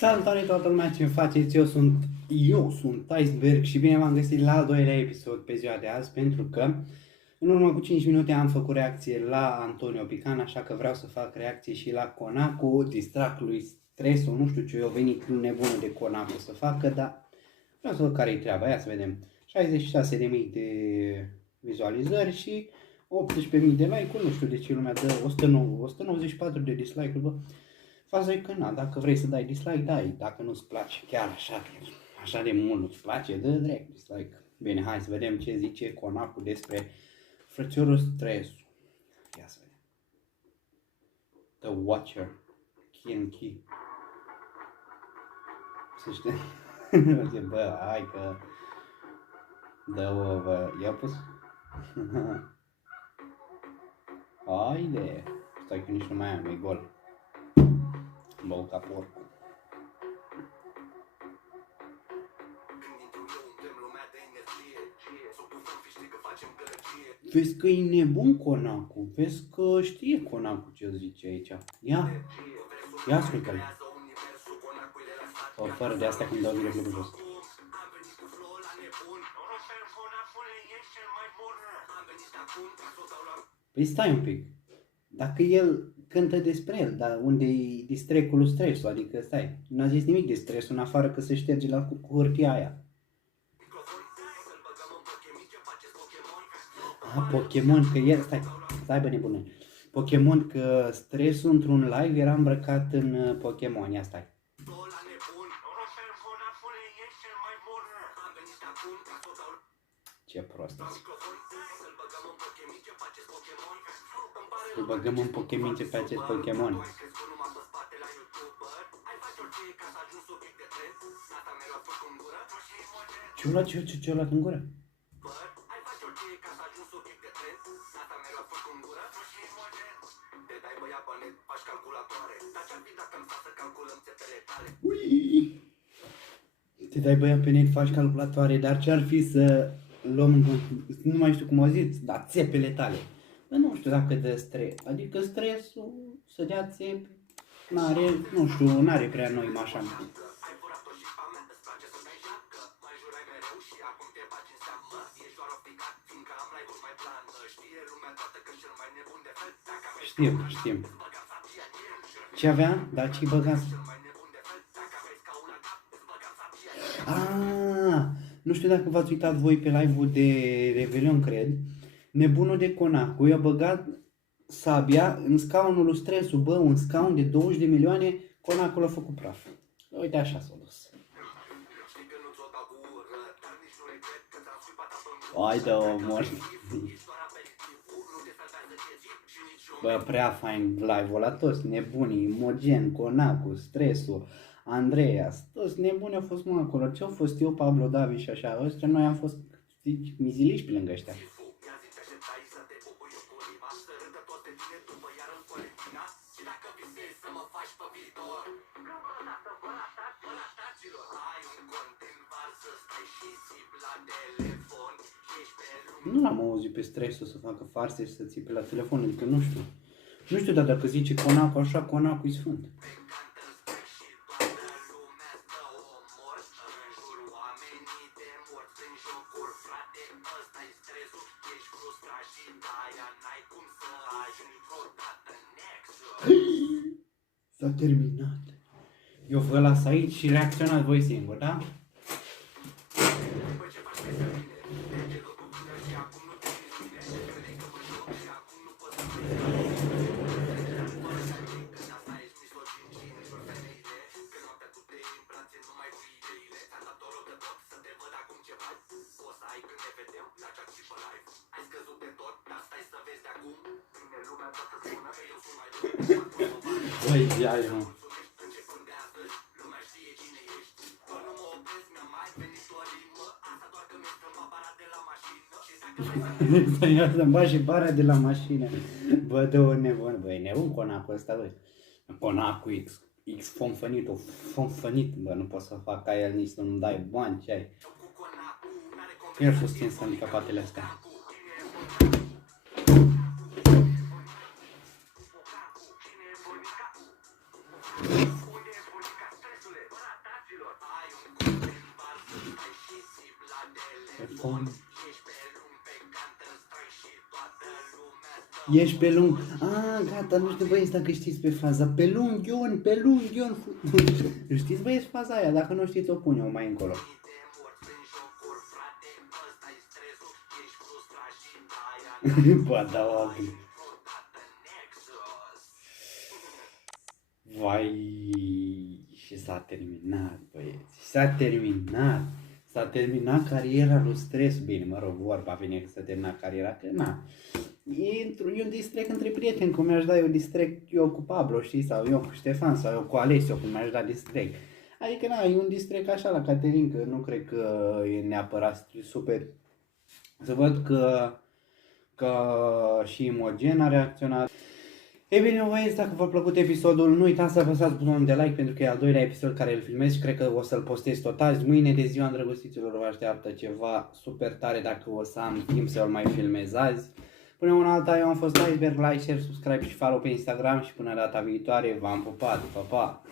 Salutare toată lumea, ce faceți? Eu sunt Iceberg și bine v-am găsit la al doilea episod pe ziua de azi, pentru că în urmă cu 5 minute am făcut reacție la Antonio Pican, așa că vreau să fac reacție și la Conacu, distract lui Stresul, nu știu ce, eu venit nebunul de Conacu să facă, dar vreau să văd care-i treaba, ia să vedem. 66.000 de vizualizări și 18.000 de like-uri, nu știu de ce lumea dă 194 de dislike-uri, bă. Faza e că na, dacă vrei să dai dislike, dai, dacă nu-ți place chiar așa de mult nu-ți place, dă direct dislike. Bine, hai să vedem ce zice Conacu despre frățiorul Stresu. Ia să vedem. The Watcher, Key. Să știi. Zice, bă, hai că dă-o, bă, i-a pus. Haide, stai că nici nu mai am, e gol. Bău ca porcul. Vezi că e nebun Conacu, vezi că știe Conacu ce zice aici. Ia ascultă-l. Fără de astea când dau direct pe jos. Păi stai un pic. Dacă el cântă despre el, dar unde-i distrecul lui Stresul, adică stai, n-a zis nimic de Stresul în afară că se șterge cu hârtia aia. Pokémon, că el, stai bă nebune. Pokémon, că Stresul într-un live era îmbrăcat în Pokémon, ia stai. Ce prost. Îl băgăm în Pokémon pe acest Pokémon. Ce-o luat în gură? Ui! Te dai băiat pe net, faci calculatoare, dar ce-ar fi să luăm, nu mai știu cum o zis, dar țepele tale. Bă, nu știu dacă dă stres, adică stresul să dea țepi, n-are prea noi așa. Știm. Ce avea? Dar ce-i băgați? Nu știu dacă v-ați uitat voi pe live-ul de Revelion, cred. Nebunul de Conacu i-a băgat sabia în scaunul lui Stresu, bă, un scaun de 20 de milioane, Conacu l-a făcut praf. Uite așa s-a dus. Haide-o, mor. Bă, prea fain live-ul ăla, toți nebunii, Imogen, Conacu, Stresul, Andreas, toți nebuni au fost mă acolo. Ce-au fost eu, Pablo, David și așa, ăștia noi am fost, zici, miziliși pe lângă ăștia. Nu l-am auzit pe Stresul să facă farse și să țipe la telefon, adică nu știu. Nu știu, dar dacă zice Conacu așa, Conacu-i sfânt. S-a terminat. Eu vă las aici și reacționați voi singuri, da? Băi, ia-i, mă. Să-mi bagi și bara de la mașină. Bă, dă-o nebun, băi, nebun Conacu ăsta, băi. Conacu X fonfănit, bă, nu pot să fac ca el, nici să nu dai bani, ce ai. Eu susțin să-mi capatele astea. telefon. Ești pe lung. Gata, nu știu băieți dacă știți pe faza. Pe lunghiuni. Știți băieți faza aia? Dacă nu știți o pun eu mai încolo. Bă, da, oameni. Vai, și s-a terminat, băieți. S-a terminat cariera lui Stres. Bine, mă rog, vorba vine că s-a terminat cariera, că na. E un distrec între prieteni, cum mi-aș da eu distrec eu cu Pablo, știi, sau eu cu Ștefan, sau eu cu Alessio, cum mi-aș da distrec. Adică, na, e un distrec așa la Caterin, că nu cred că e neapărat super. Să văd că și Imogen a reacționat. Ei bine, băieți, dacă v-a plăcut episodul, nu uitați să apăsați butonul de like pentru că e al doilea episod care îl filmez și cred că o să-l postez tot azi. Mâine de ziua îndrăgostiților vă așteaptă ceva super tare dacă o să am timp să-l mai filmez azi. Până una alta, eu am fost Iceberg, like, share, subscribe și follow pe Instagram și până data viitoare v-am pupat, pa, pa!